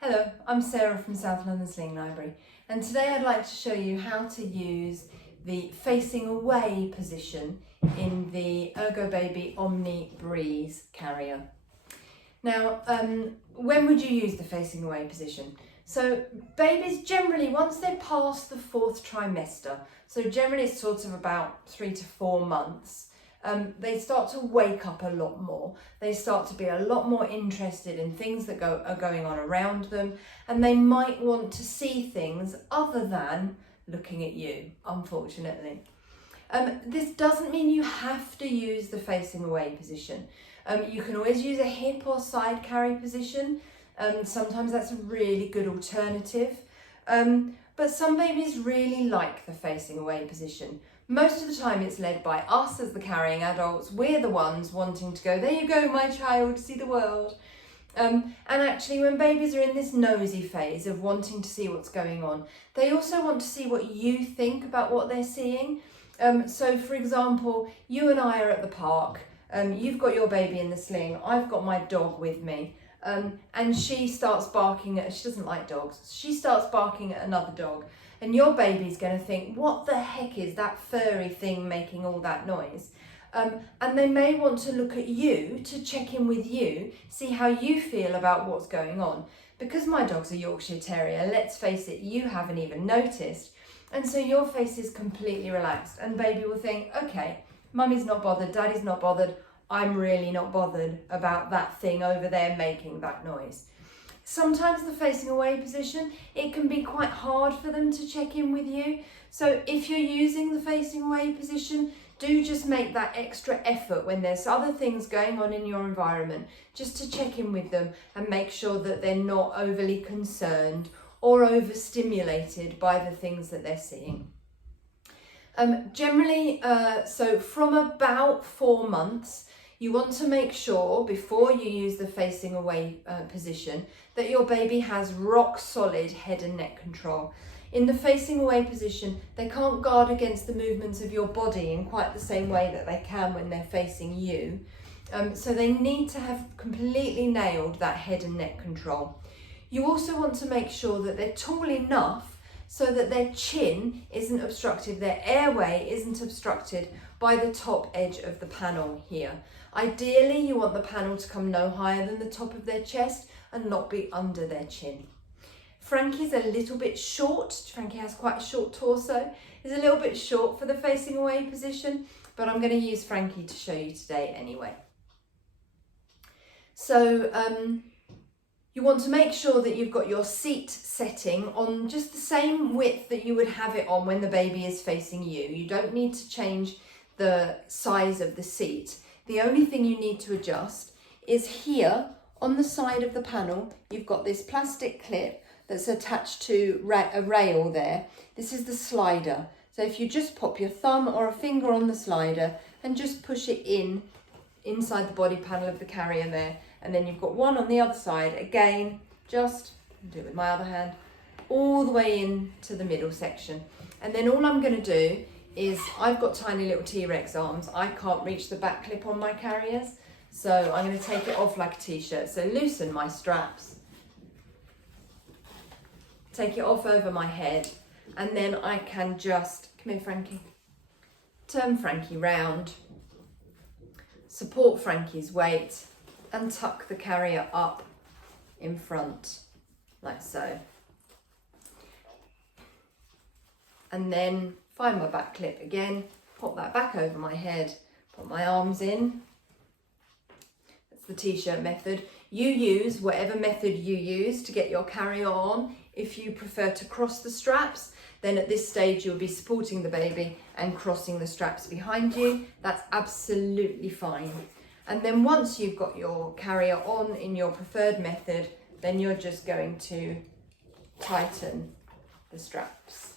Hello, I'm Sarah from South London Sling Library, and today I'd like to show you how to use the facing away position in the ErgoBaby Omni Breeze carrier. Now, when would you use the facing away position? So babies generally, once they're past the 4th trimester, so generally it's sort of about 3 to 4 months, they start to wake up a lot more. They start to be a lot more interested in things that are going on around them, and they might want to see things other than looking at you, unfortunately. This doesn't mean you have to use the facing away position. You can always use a hip or side carry position. Sometimes that's a really good alternative. But some babies really like the facing away position. Most of the time it's led by us as the carrying adults. We're the ones wanting to go, there you go, my child, see the world. And actually when babies are in this nosy phase of wanting to see what's going on, they also want to see what you think about what they're seeing. So for example, you and I are at the park, you've got your baby in the sling, I've got my dog with me, and she starts barking at, she doesn't like dogs, she starts barking at another dog. And your baby's going to think, what the heck is that furry thing making all that noise? And they may want to look at you to check in with you, see how you feel about what's going on. Because my dog's a Yorkshire Terrier, let's face it, you haven't even noticed. And so your face is completely relaxed and baby will think, okay, mummy's not bothered, daddy's not bothered, I'm really not bothered about that thing over there making that noise. Sometimes the facing away position, it can be quite hard for them to check in with you. So if you're using the facing away position, do just make that extra effort when there's other things going on in your environment, just to check in with them and make sure that they're not overly concerned or overstimulated by the things that they're seeing. Generally, so from about 4 months, you want to make sure before you use the facing away position that your baby has rock solid head and neck control. In the facing away position, they can't guard against the movements of your body in quite the same way that they can when they're facing you. So they need to have completely nailed that head and neck control. You also want to make sure that they're tall enough so that their chin isn't obstructed, their airway isn't obstructed by the top edge of the panel here. Ideally, you want the panel to come no higher than the top of their chest and not be under their chin. Frankie's a little bit short. Frankie has quite a short torso. He's a little bit short for the facing away position, but I'm going to use Frankie to show you today anyway. So you want to make sure that you've got your seat setting on just the same width that you would have it on when the baby is facing you. You don't need to change the size of the seat. The only thing you need to adjust is here on the side of the panel, you've got this plastic clip that's attached to a rail there. This is the slider. So if you just pop your thumb or a finger on the slider and just push it inside the body panel of the carrier there, and then you've got one on the other side, again, just do it with my other hand, all the way in to the middle section. And then all I'm going to do is, I've got tiny little T-Rex arms, I can't reach the back clip on my carriers, so I'm going to take it off like a t-shirt. So loosen my straps, take it off over my head, and then I can just, come here Frankie, turn Frankie round, support Frankie's weight, and tuck the carrier up in front, like so. And then find my back clip again, pop that back over my head, put my arms in. That's the t-shirt method. You use whatever method you use to get your carrier on. If you prefer to cross the straps, then at this stage you'll be supporting the baby and crossing the straps behind you. That's absolutely fine. And then once you've got your carrier on in your preferred method, then you're just going to tighten the straps.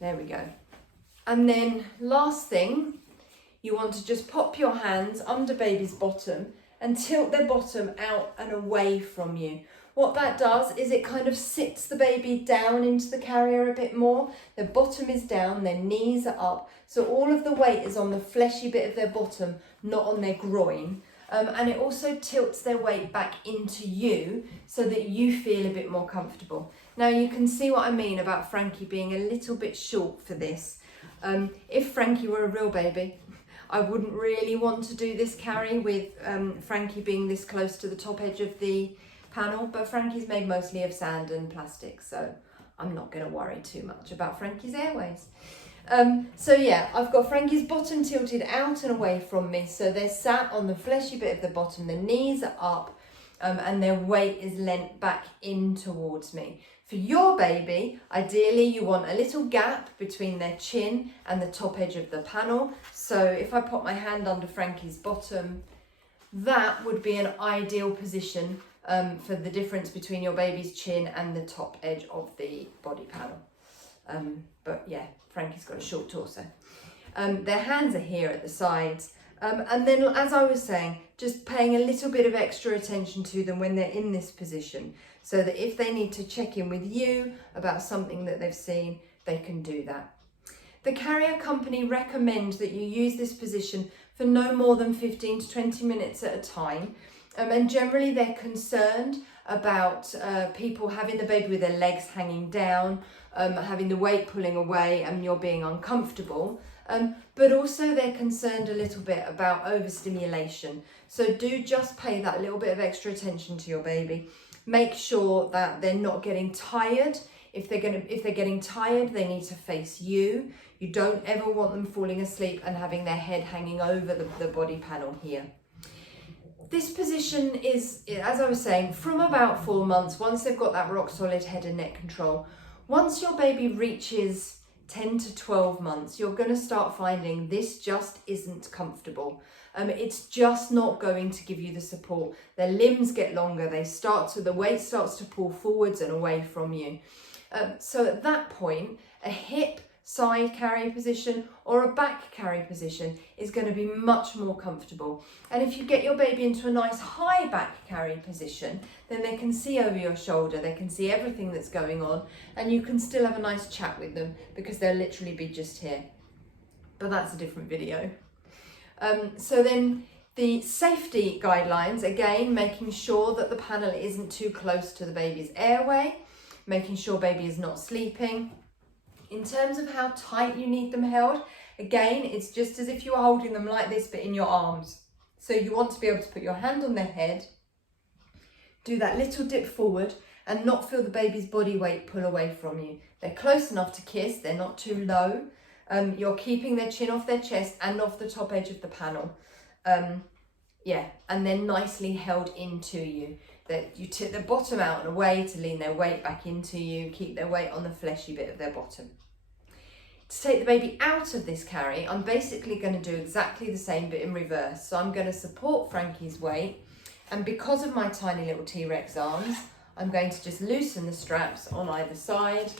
There we go. And then last thing, you want to just pop your hands under baby's bottom and tilt their bottom out and away from you. What that does is it kind of sits the baby down into the carrier a bit more. Their bottom is down, their knees are up, so all of the weight is on the fleshy bit of their bottom, not on their groin. and it also tilts their weight back into you so that you feel a bit more comfortable. Now you can see what I mean about Frankie being a little bit short for this. If Frankie were a real baby, I wouldn't really want to do this carry with Frankie being this close to the top edge of the panel, but Frankie's made mostly of sand and plastic, so I'm not going to worry too much about Frankie's airways. So yeah, I've got Frankie's bottom tilted out and away from me, so they're sat on the fleshy bit of the bottom, the knees are up, and their weight is leant back in towards me. For your baby, ideally you want a little gap between their chin and the top edge of the panel. So if I pop my hand under Frankie's bottom, that would be an ideal position for the difference between your baby's chin and the top edge of the body panel. But yeah, Frankie's got a short torso. Their hands are here at the sides. And then, as I was saying, just paying a little bit of extra attention to them when they're in this position, so that if they need to check in with you about something that they've seen, they can do that. The carrier company recommend that you use this position for no more than 15 to 20 minutes at a time. And generally they're concerned about people having the baby with their legs hanging down, having the weight pulling away and you're being uncomfortable. But also they're concerned a little bit about overstimulation. So do just pay that little bit of extra attention to your baby. Make sure that they're not getting tired. If they're getting tired, they need to face you. You don't ever want them falling asleep and having their head hanging over the body panel here. This position is, as I was saying, from about 4 months, once they've got that rock solid head and neck control. Once your baby reaches 10 to 12 months, you're going to start finding this just isn't comfortable. It's just not going to give you the support. Their limbs get longer, the weight starts to pull forwards and away from you. So at that point, a hip side carry position or a back carry position is going to be much more comfortable. And if you get your baby into a nice high back carry position, then they can see over your shoulder, they can see everything that's going on, and you can still have a nice chat with them because they'll literally be just here. But that's a different video. So then the safety guidelines, again, making sure that the panel isn't too close to the baby's airway, making sure baby is not sleeping. In terms of how tight you need them held, again, it's just as if you were holding them like this, but in your arms. So you want to be able to put your hand on their head, do that little dip forward and not feel the baby's body weight pull away from you. They're close enough to kiss, they're not too low. You're keeping their chin off their chest and off the top edge of the panel. Yeah, and then nicely held into you. That you tip the bottom out and away to lean their weight back into you, keep their weight on the fleshy bit of their bottom. To take the baby out of this carry, I'm basically going to do exactly the same but in reverse. So I'm going to support Frankie's weight, and because of my tiny little T-Rex arms, I'm going to just loosen the straps on either side.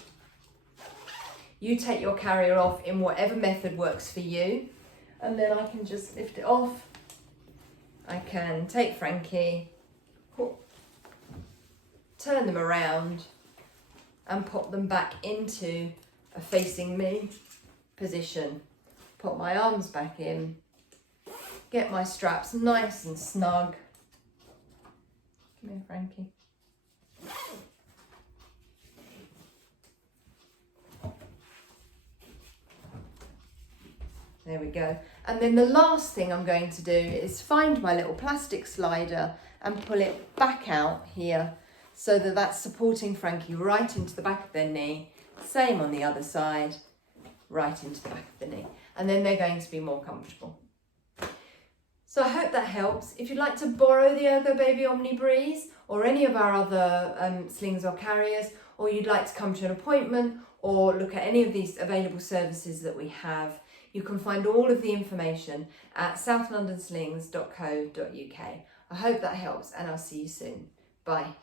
You take your carrier off in whatever method works for you, and then I can just lift it off. I can take Frankie, turn them around and pop them back into a facing me position. Put my arms back in, get my straps nice and snug. Come here, Frankie. There we go. And then the last thing I'm going to do is find my little plastic slider and pull it back out here so that that's supporting Frankie right into the back of their knee. Same on the other side, right into the back of the knee. And then they're going to be more comfortable. So I hope that helps. If you'd like to borrow the ErgoBaby Omni Breeze or any of our other slings or carriers, or you'd like to come to an appointment or look at any of these available services that we have, you can find all of the information at southlondonslings.co.uk. I hope that helps, and I'll see you soon. Bye.